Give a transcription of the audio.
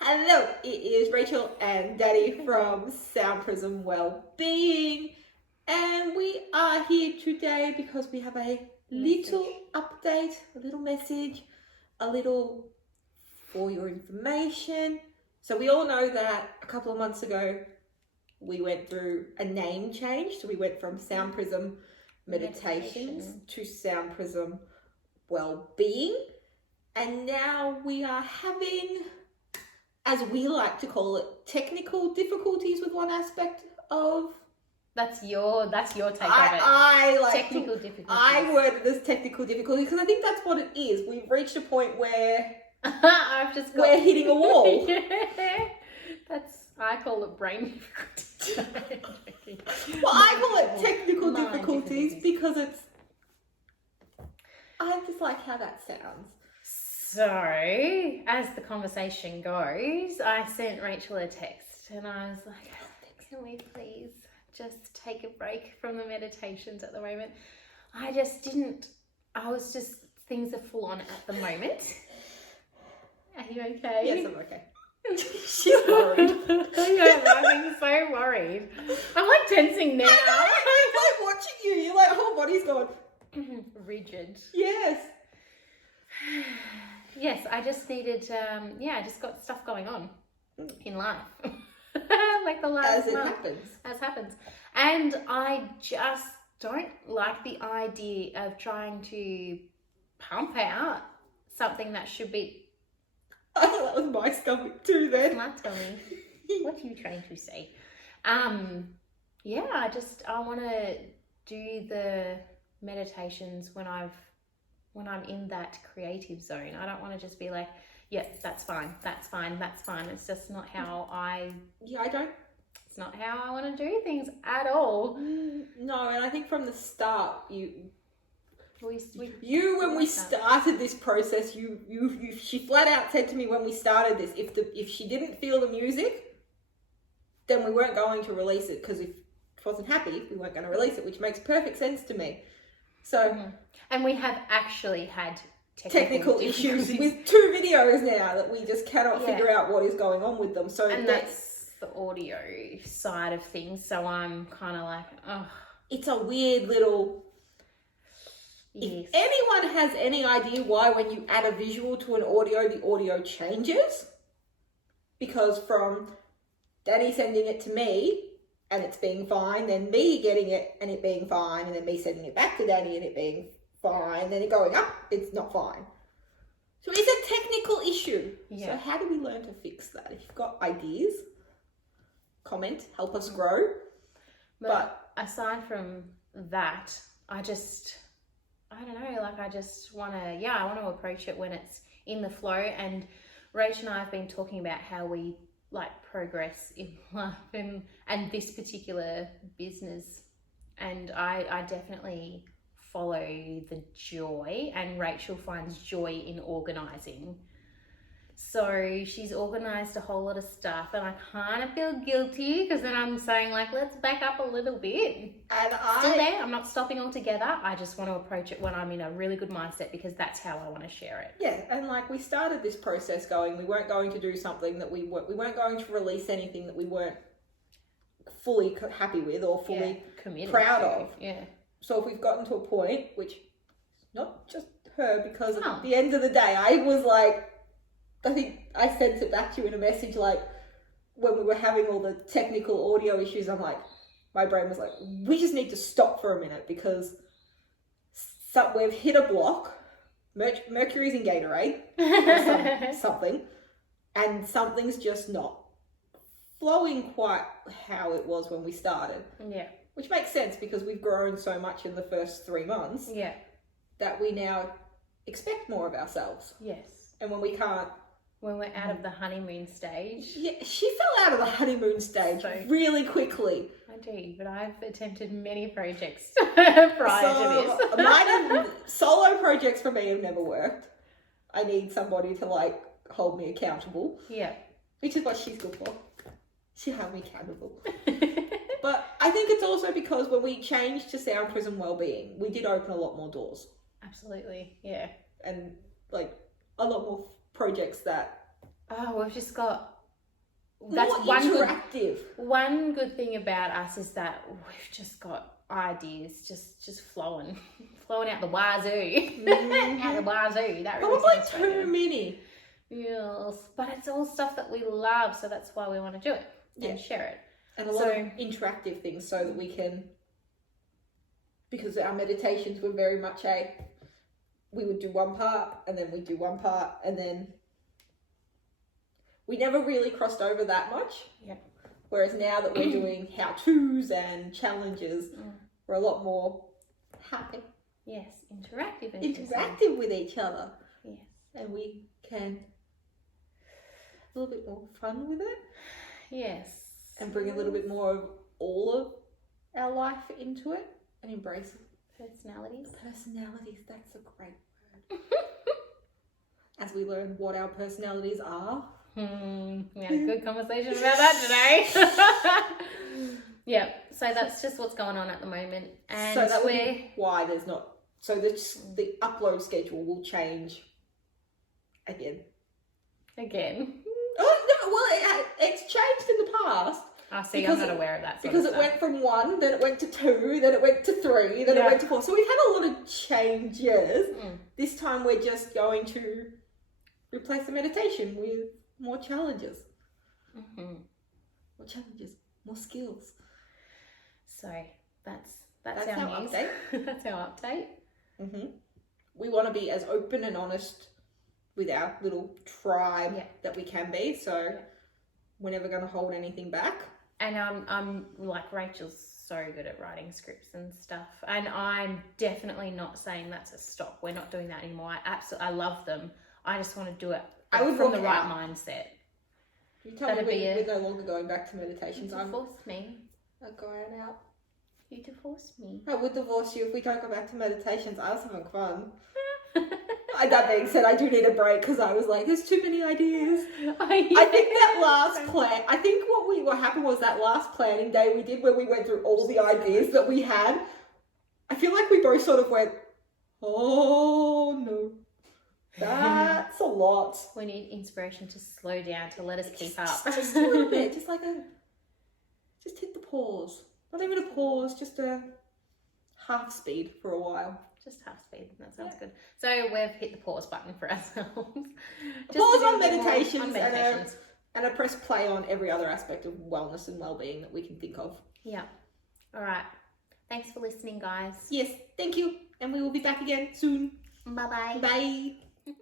Hello, it is Rachel and Daddy from SoundPrism Wellbeing, and we are here today because we have a little update, a little message, a little for your information. So we all know that a couple of months ago we went through a name change. So we went from SoundPrism Meditations to SoundPrism Wellbeing, and now we are having, as we like to call it, technical difficulties with one aspect of. That's your take of it. I like technical difficulties. I word it as technical difficulties because I think that's what it is. We've reached a point where we're hitting a wall. I call it brain difficulties. Well, I call it technical difficulties because it's. I just like how that sounds. So, as the conversation goes, I sent Rachel a text and I was like, can we please just take a break from the meditations at the moment? Things are full on at the moment. Are you okay? Yes, I'm okay. She's worried. I'm being so worried. I'm like tensing now. I'm like watching you. You're like, whole body's going rigid. Yes. Yes, I just needed, I just got stuff going on in life. Like the last month. As happens. And I just don't like the idea of trying to pump out something that should be. I thought that was my stomach too then. My tummy. What are you trying to say? I want to do the meditations when I'm in that creative zone. I don't want to just be like, yep, that's fine. It's just not how it's not how I want to do things at all. No, and I think from the start, when we we started this process, she flat out said to me when we started this, if she didn't feel the music, then we weren't going to release it, because if she wasn't happy, we weren't going to release it, which makes perfect sense to me. So, and we have actually had technical issues with 2 videos now that we just cannot figure out what is going on with them. So, and that's the audio side of things. So I'm kind of like, oh, it's a weird little. Yes. If anyone has any idea why when you add a visual to an audio, the audio changes, because from Danny sending it to me and it's being fine, then me getting it and it being fine, and then me sending it back to Danny and it being fine, then it going up, it's not fine. So it's a technical issue. Yeah. So how do we learn to fix that? If you've got ideas, comment, help us grow. But aside from that, I don't know, like I just want to approach it when it's in the flow. And Rach and I have been talking about how we like progress in life and this particular business. And I definitely follow the joy, and Rachel finds joy in organising. So she's organised a whole lot of stuff, and I kind of feel guilty because then I'm saying like, let's back up a little bit. And still there, I'm not stopping altogether. I just want to approach it when I'm in a really good mindset, because that's how I want to share it. Yeah, and like we started this process going, we weren't going to do something that we weren't going to release anything that we weren't fully happy with or fully proud of. Yeah. So if we've gotten to a point, which not just her, because at the end of the day, I was like, I think I sent it back to you in a message, like when we were having all the technical audio issues, I'm like, my brain was like, we just need to stop for a minute, because we've hit a block. Mercury's in Gatorade or something, and something's just not flowing quite how it was when we started. Yeah. Which makes sense, because we've grown so much in the first 3 months. Yeah. That we now expect more of ourselves. Yes. And when we can't. When we're out of the honeymoon stage. Yeah, she fell out of the honeymoon stage really quickly. I do, but I've attempted many projects prior to this. Mine solo projects for me have never worked. I need somebody to like hold me accountable. Yeah. Which is what she's good for. She'll have me accountable. But I think it's also because when we changed to SoundPrism Wellbeing, we did open a lot more doors. Absolutely, yeah. And like a lot more projects that we've just got, More that's interactive. one good thing about us is that we've just got ideas just flowing out the wazoo. Out the wazoo. That really Probably sounds so too good. many. Yes, but it's all stuff that we love, so that's why we want to do it and share it. And a lot of interactive things so that we can, because our meditations were very much we would do one part and then we'd do one part and then we never really crossed over that much. Yeah. Whereas now that we're doing how-tos and challenges, we're a lot more happy. Yes, interactive with each other. Yes. And we can a little bit more fun with it. Yes. And bring a little bit more of all of our life into it and embrace Personalities, that's a great word. As we learn what our personalities are. We had a good conversation about that today. Yeah, so that's just what's going on at the moment. And so that would be why there's not, so the upload schedule will change again. Oh no, well it's changed in the past. I see, I'm not aware of that because it went from 1, then it went to 2, then it went to 3, then it went to 4. So we've had a lot of changes. This time we're just going to replace the meditation with more challenges. More challenges, more skills. So that's our news. Update. That's our update. We want to be as open and honest with our little tribe that we can be. So we're never going to hold anything back. And I'm like, Rachel's so good at writing scripts and stuff, and I'm definitely not saying that's a stop. We're not doing that anymore. I love them. I just want to do it from the right mindset. You tell me we're no longer going back to meditations. You divorced me. I'm going out. You divorced me. I would divorce you if we don't go back to meditations. I was having fun. That being said, I do need a break because I was like, there's too many ideas. I think that last plan, what happened was that last planning day we did where we went through all the ideas that we had, I feel like we both sort of went, oh no, that's a lot. We need inspiration to slow down, to let us keep up. Just a little bit, just hit the pause. Not even a pause, just a half speed for a while. Just half speed. That sounds good. So we've hit the pause button for ourselves. Pause on meditations, and a press play on every other aspect of wellness and well-being that we can think of. Yeah. All right. Thanks for listening, guys. Yes, thank you. And we will be back again soon. Bye-bye. Bye.